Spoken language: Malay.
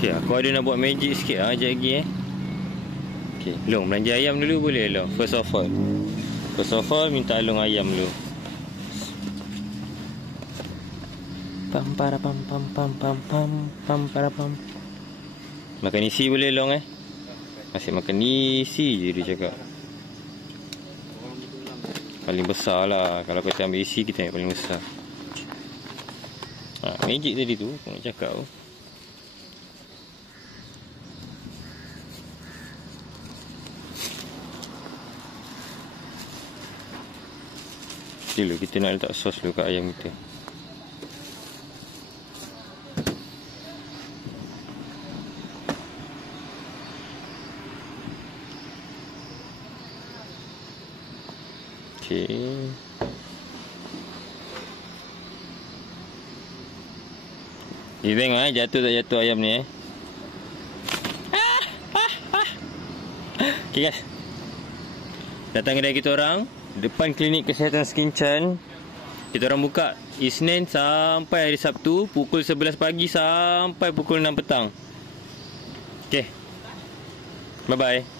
Okay, aku ada nak buat magic sikit lah, sekejap lagi Okay, Long belanja ayam dulu boleh Long? First of all minta Long ayam dulu. Pam para pam pam pam pam pam pam para pam. Makan isi boleh Long Masih makan isi je dia cakap. Paling besar lah. Kalau kita ambil isi, kita ambil paling besar. Magic tadi tu aku nak cakap tu. Dulu kita nak letak sos dulu kat ayam kita. Okay. Kita tengok jatuh tak jatuh ayam ni Okay guys, datang kedai kita orang depan klinik kesihatan Skinchan. Kita orang buka Isnin sampai hari Sabtu pukul 11 pagi sampai pukul 6 petang. Okay, bye bye.